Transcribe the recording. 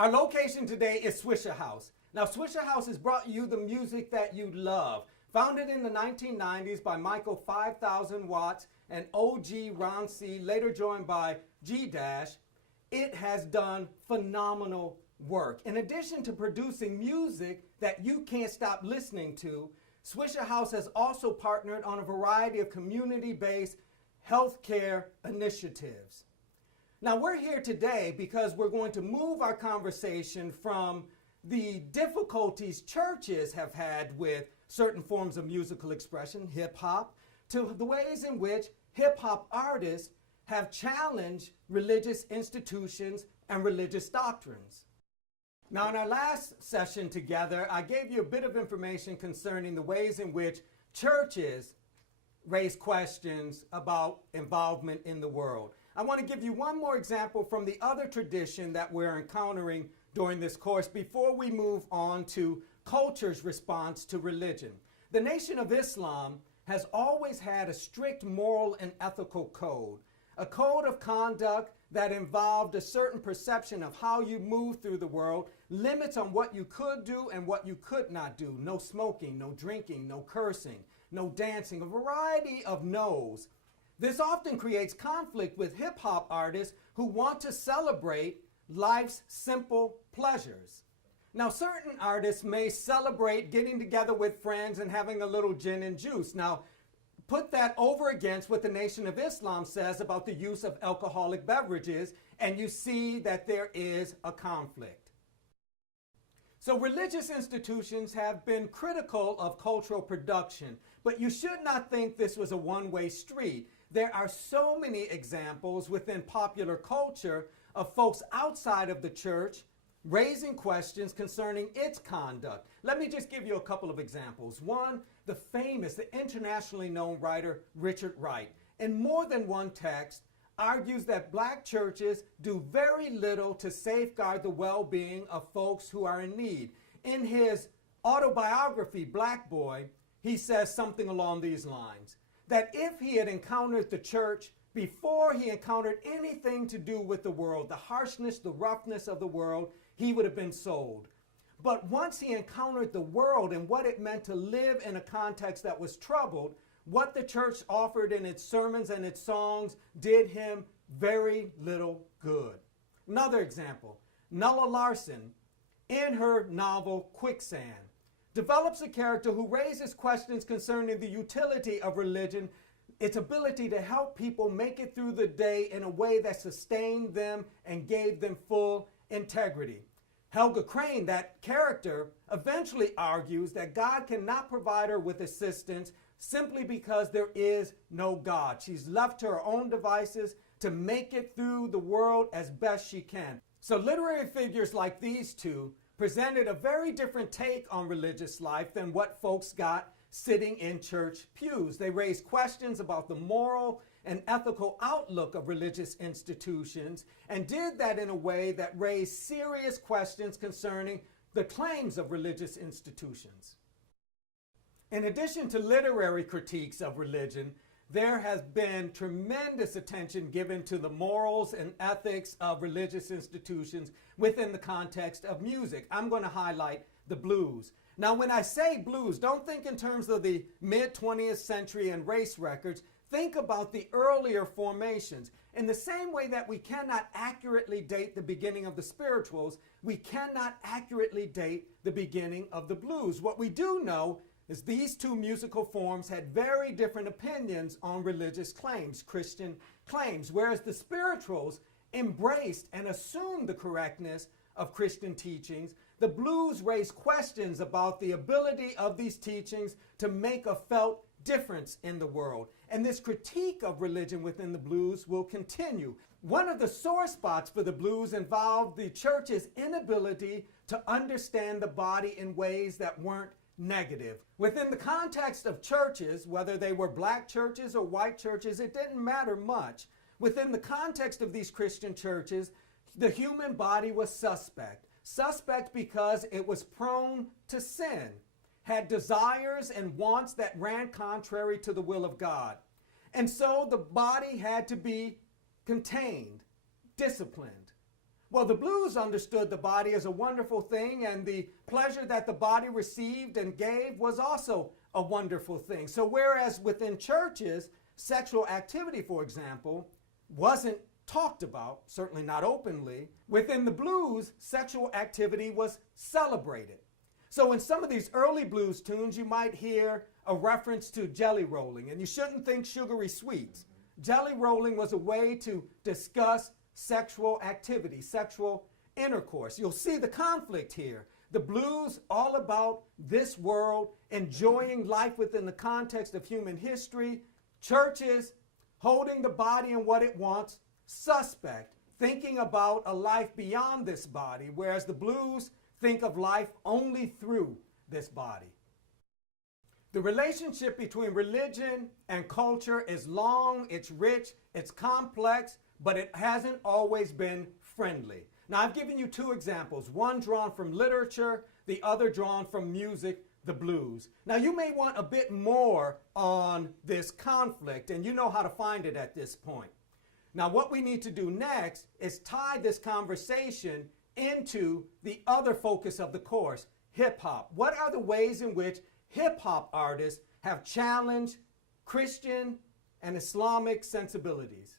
Our location today is Swisher House. Now, Swisher House has brought you the music that you love. Founded in the 1990s by Michael 5000 Watts and OG Ron C., later joined by G-Dash, it has done phenomenal work. In addition to producing music that you can't stop listening to, Swisher House has also partnered on a variety of community-based healthcare initiatives. Now, we're here today because we're going to move our conversation from the difficulties churches have had with certain forms of musical expression, hip-hop, to the ways in which hip-hop artists have challenged religious institutions and religious doctrines. Now, in our last session together, I gave you a bit of information concerning the ways in which churches raise questions about involvement in the world. I want to give you one more example from the other tradition that we're encountering during this course before we move on to culture's response to religion. The Nation of Islam has always had a strict moral and ethical code, a code of conduct that involved a certain perception of how you move through the world, limits on what you could do and what you could not do. No smoking, no drinking, no cursing, no dancing, a variety of no's. This often creates conflict with hip-hop artists who want to celebrate life's simple pleasures. Now, certain artists may celebrate getting together with friends and having a little gin and juice. Now, put that over against what the Nation of Islam says about the use of alcoholic beverages, and you see that there is a conflict. So religious institutions have been critical of cultural production, but you should not think this was a one-way street. There are so many examples within popular culture of folks outside of the church raising questions concerning its conduct. Let me just give you a couple of examples. One, the famous, the internationally known writer Richard Wright, in more than one text, argues that black churches do very little to safeguard the well-being of folks who are in need. In his autobiography, Black Boy, he says something along these lines, that if he had encountered the church before he encountered anything to do with the world, the harshness, the roughness of the world, he would have been sold. But once he encountered the world and what it meant to live in a context that was troubled, what the church offered in its sermons and its songs did him very little good. Another example, Nella Larson, in her novel Quicksand, develops a character who raises questions concerning the utility of religion, its ability to help people make it through the day in a way that sustained them and gave them full integrity. Helga Crane, that character, eventually argues that God cannot provide her with assistance simply because there is no God. She's left to her own devices to make it through the world as best she can. So literary figures like these two presented a very different take on religious life than what folks got sitting in church pews. They raised questions about the moral and ethical outlook of religious institutions and did that in a way that raised serious questions concerning the claims of religious institutions. In addition to literary critiques of religion, there has been tremendous attention given to the morals and ethics of religious institutions within the context of music. I'm going to highlight the blues. Now, when I say blues, don't think in terms of the mid-20th century and race records. Think about the earlier formations. In the same way that we cannot accurately date the beginning of the spirituals, we cannot accurately date the beginning of the blues. What we do know is these two musical forms had very different opinions on religious claims, Christian claims, whereas the spirituals embraced and assumed the correctness of Christian teachings. The blues raised questions about the ability of these teachings to make a felt difference in the world. And this critique of religion within the blues will continue. One of the sore spots for the blues involved the church's inability to understand the body in ways that weren't negative. Within the context of churches, whether they were black churches or white churches, it didn't matter much. Within the context of these Christian churches, the human body was suspect. Suspect because it was prone to sin, had desires and wants that ran contrary to the will of God. And so the body had to be contained, disciplined. Well, the blues understood the body as a wonderful thing, and the pleasure that the body received and gave was also a wonderful thing. So whereas within churches, sexual activity, for example, wasn't talked about, certainly not openly, within the blues, sexual activity was celebrated. So in some of these early blues tunes, you might hear a reference to jelly rolling, and you shouldn't think sugary sweets. Jelly rolling was a way to discuss sexual activity, sexual intercourse. You'll see the conflict here. The blues, all about this world, enjoying life within the context of human history. Churches, holding the body and what it wants, suspect, thinking about a life beyond this body, whereas the blues think of life only through this body. The relationship between religion and culture is long, it's rich, it's complex, but it hasn't always been friendly. Now, I've given you two examples, one drawn from literature, the other drawn from music, the blues. Now, you may want a bit more on this conflict, and you know how to find it at this point. Now, what we need to do next is tie this conversation into the other focus of the course, hip-hop. What are the ways in which hip-hop artists have challenged Christian and Islamic sensibilities?